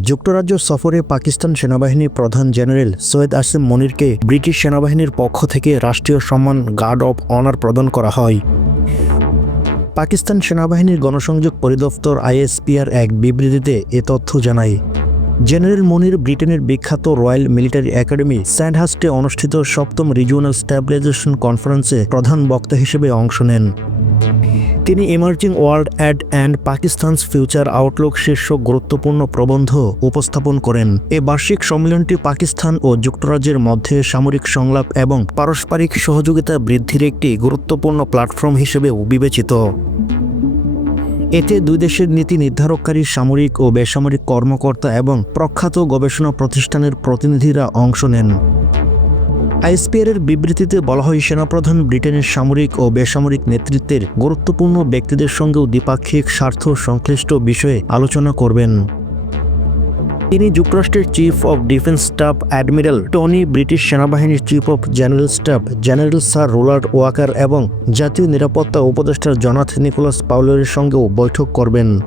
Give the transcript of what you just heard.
যুক্তরাজ্য সফরে পাকিস্তান সেনাবাহিনীর প্রধান জেনারেল সৈয়দ আসিম মনিরকে ব্রিটিশ সেনাবাহিনীর পক্ষ থেকে রাষ্ট্রীয় সম্মান গার্ড অব অনার প্রদান করা হয়। পাকিস্তান সেনাবাহিনীর গণসংযোগ পরিদপ্তর আইএসপিআর এক বিবৃতিতে এ তথ্য জানায়। জেনারেল মনির ব্রিটেনের বিখ্যাত রয়্যাল মিলিটারি একাডেমি স্যান্ডহার্স্টে অনুষ্ঠিত ৭ম রিজিওনাল স্ট্যাবিলাইজেশন কনফারেন্সে প্রধান বক্তা হিসেবে অংশ নেন। তিনি emerging world and Pakistan's future Outlook শীর্ষক গুরুত্বপূর্ণ প্রবন্ধ উপস্থাপন করেন। এ বার্ষিক সম্মেলনটি পাকিস্তান ও যুক্তরাজ্যের মধ্যে সামরিক সংলাপ এবং পারস্পরিক সহযোগিতা বৃদ্ধির একটি গুরুত্বপূর্ণ প্ল্যাটফর্ম হিসেবেও বিবেচিত। এতে দুই দেশের নীতি নির্ধারককারী সামরিক ও বেসামরিক কর্মকর্তা এবং প্রখ্যাত গবেষণা প্রতিষ্ঠানের প্রতিনিধিরা অংশ নেন। আইএসপিআর-এর বিবৃতিতে বলা হয়, সেনাপ্রধান ব্রিটেনের সামরিক ও বেসামরিক নেতৃত্বের গুরুত্বপূর্ণ ব্যক্তিদের সঙ্গেও দ্বিপাক্ষিক স্বার্থ সংশ্লিষ্ট বিষয়ে আলোচনা করবেন। তিনি যুক্তরাষ্ট্রের chief of defence staff admiral Tony, British সেনাবাহিনীর chief of general staff general sir Roland Walker এবং জাতীয় নিরাপত্তা উপদেষ্টা জনাথন নিকোলাস পাউলারের সঙ্গেও বৈঠক করবেন।